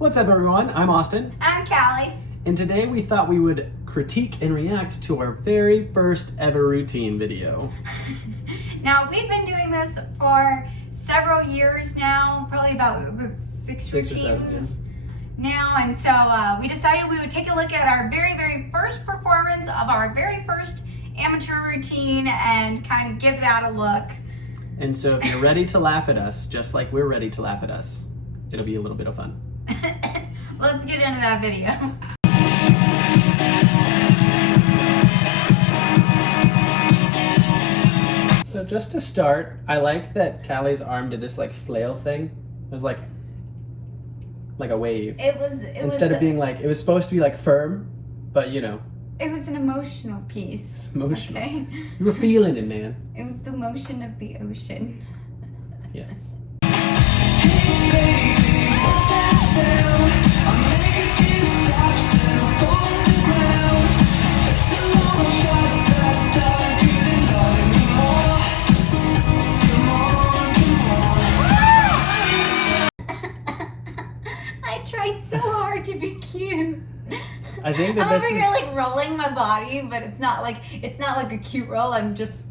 What's up, everyone? I'm Austin. I'm Callie. And today we thought we would critique and react to our very first ever routine video. Now, we've been doing this for several years now, probably about six Or 7, routines now, and so we decided we would take a look at our very first performance of our very first amateur routine and kind of give that a look. And so if you're ready to laugh at us, just like we're ready to laugh at us, it'll be a little bit of fun. Let's get into that video. So just to start, I like that Callie's arm did this like flail thing. It was like a wave. Instead of being like, it was supposed to be like firm, but you know. It was an emotional piece. It's emotional. Okay? You were feeling it, man. It was the motion of the ocean. Yes. I tried so hard to be cute. I think that I'm this over is... here like rolling my body, but it's not like a cute roll. I'm just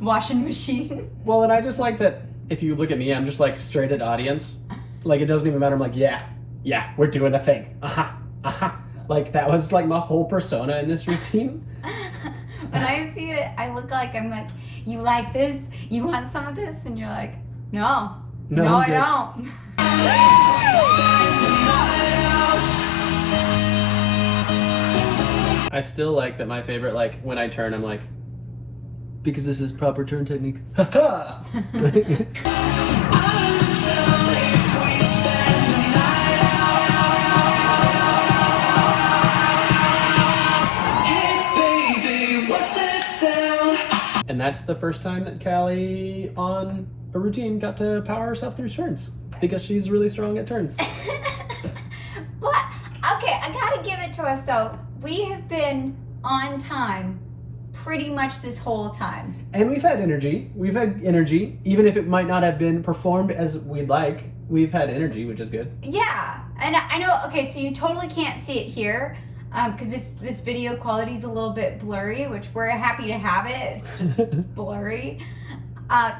washing machine. Well, and I just like that if you look at me, I'm just like straight at audience. Like it doesn't even matter. I'm like, yeah, we're doing a thing. Like that was like my whole persona in this routine. When I see it, I look like I'm like, you like this? You want some of this? And you're like, no, I don't. I still like that my favorite, like when I turn, I'm like, because this is proper turn technique. Ha And that's the first time that Callie on a routine got to power herself through turns because she's really strong at turns. But okay, I gotta give it to us though. We have been on time pretty much this whole time. And we've had energy. Even if it might not have been performed as we'd like. We've had energy, which is good. Yeah, and I know, okay, so you totally can't see it here because this video quality is a little bit blurry, which we're happy to have it. It's just it's blurry.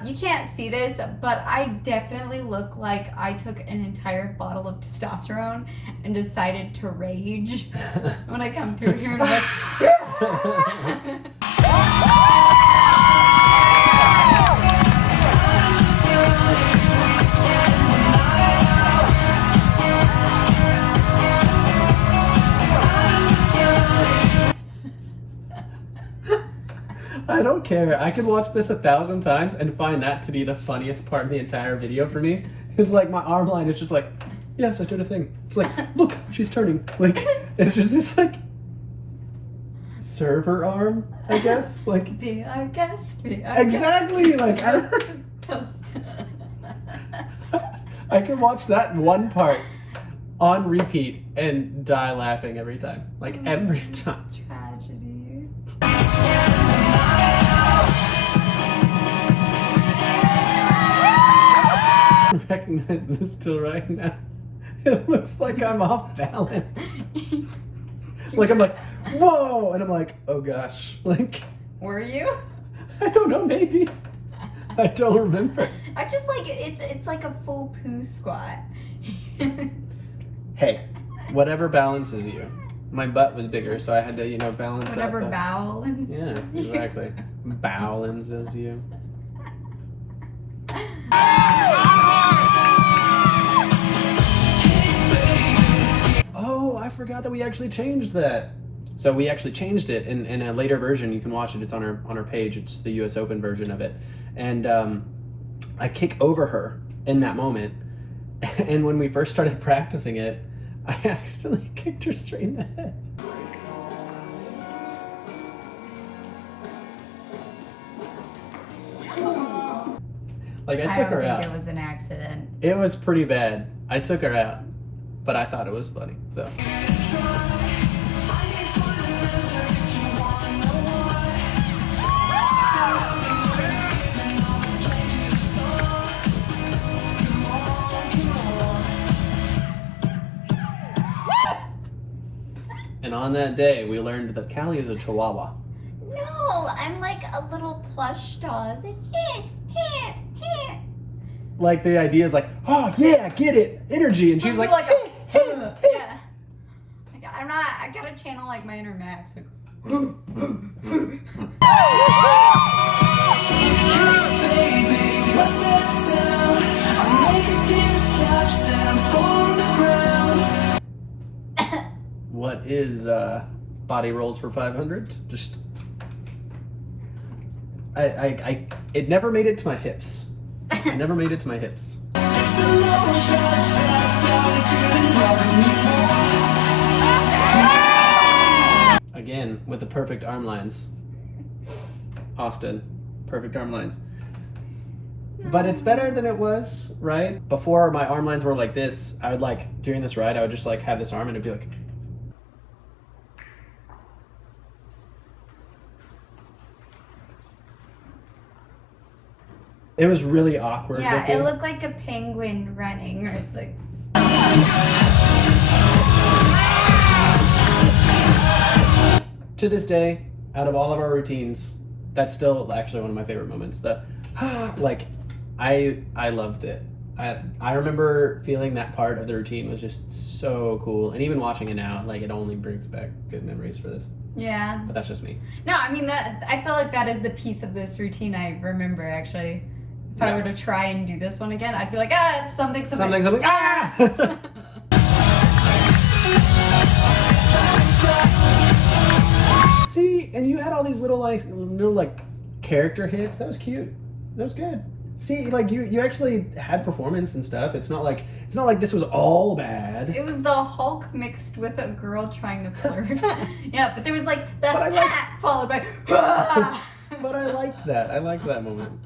You can't see this, but I definitely look like I took an entire bottle of testosterone and decided to rage when I come through here and I'm like, I don't care. I could watch this 1,000 times and find that to be the funniest part of the entire video for me. It's like my arm line is just like, yes, I did a thing. It's like, look, she's turning. Like, it's just this like server arm, I guess. Like, be our guest, be our exactly. guest. Like, I could watch that one part on repeat and die laughing every time. Like, every time. Tragedy. Recognize this still right now. It looks like I'm off balance. Like I'm like, whoa, and I'm like, oh gosh. Like, were you? I don't know, maybe. I don't remember. I just like it's like a full poo squat. Hey, whatever balances you. My butt was bigger, so I had to, balance Whatever out balances. Yeah, exactly. Balances you. Oh, I forgot that we actually changed that. So we actually changed it in a later version. You can watch it. It's on our page. It's the US Open version of it. And I kick over her in that moment. And when we first started practicing it, I accidentally kicked her straight in the head. Like I took her out. I don't think it was an accident. It was pretty bad. I took her out, but I thought it was funny. So. And on that day, we learned that Callie is a Chihuahua. No, I'm like a little plush doll. It's like, Like the idea is like, oh yeah, get it, energy, and she's like, yeah. I'm not. I gotta channel like my inner Max. Like, baby, what's that sound? I make a few steps and I'm full on the ground. What is body rolls for 500? Just, it never made it to my hips. It never made it to my hips. It's a long shot back down, couldn't love anymore. Again, with the perfect arm lines. Austin, perfect arm lines. But it's better than it was, right? Before my arm lines were like this, I would like, during this ride, I would just like have this arm and it'd be like, it was really awkward. yeah, looking. it looked like a penguin running, or it's like. To this day, out of all of our routines, that's still actually one of my favorite moments. The like, I loved it. I remember feeling that part of the routine was just so cool, and even watching it now, like it only brings back good memories for this. Yeah. But that's just me. No, I mean that. I feel like that is the piece of this routine I remember actually. If I were to try and do this one again, I'd be like, it's something. Ah! See, and you had all these little like character hits. That was cute. That was good. See, like you actually had performance and stuff. It's not like this was all bad. It was the Hulk mixed with a girl trying to flirt. Yeah, but there was like that But I like- followed by. But I liked that. I liked that moment.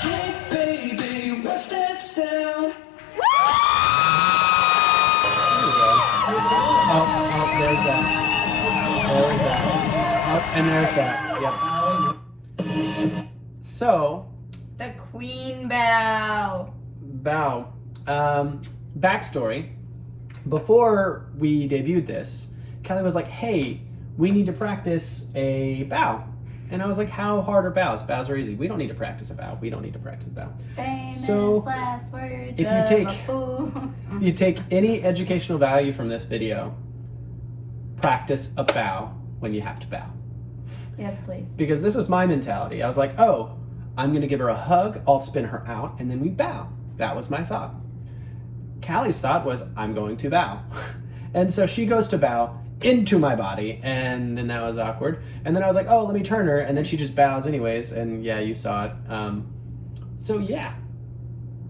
Hey baby, what's that sound? Oh, there's that. There's that. Oh, and there's that. Yep. So, The Queen Bow. bow. Backstory. Before we debuted this, Kelly was like, hey, we need to practice a bow. And I was like, how hard are bows? Bows are easy. We don't need to practice a bow. We don't need to practice a bow. Famous So, last words if you of take- a fool. You take any educational value from this video, practice a bow when you have to bow. Yes, please. Because this was my mentality. I was like, oh, I'm going to give her a hug, I'll spin her out, and then we bow. That was my thought. Callie's thought was, I'm going to bow. And so she goes to bow into my body, and then that was awkward. And then I was like, oh, let me turn her, and then she just bows anyways, and yeah, you saw it. So yeah,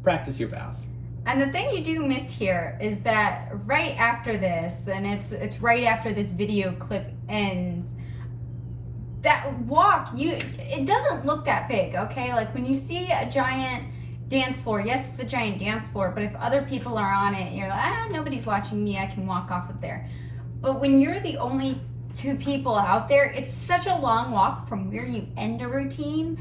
practice your bows. And the thing you do miss here is that right after this, and it's right after this video clip ends, that walk, it doesn't look that big, okay? Like when you see a giant dance floor, yes, it's a giant dance floor, but if other people are on it, you're like, nobody's watching me, I can walk off of there. But when you're the only two people out there, it's such a long walk from where you end a routine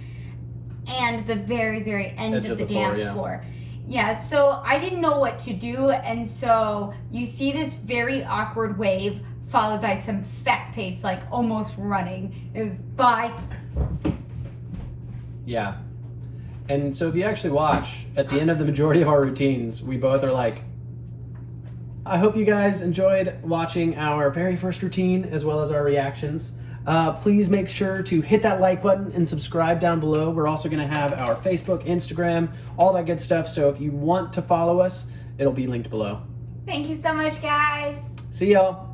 and the very, very end Edge of the floor, dance yeah. floor. Yeah, so I didn't know what to do, and so you see this very awkward wave followed by some fast pace, like almost running. It was bye. Yeah. And so if you actually watch, at the end of the majority of our routines, we both are like, I hope you guys enjoyed watching our very first routine as well as our reactions. Please make sure to hit that like button and subscribe down below. We're also going to have our Facebook, Instagram, all that good stuff. So if you want to follow us, it'll be linked below. Thank you so much, guys. See y'all.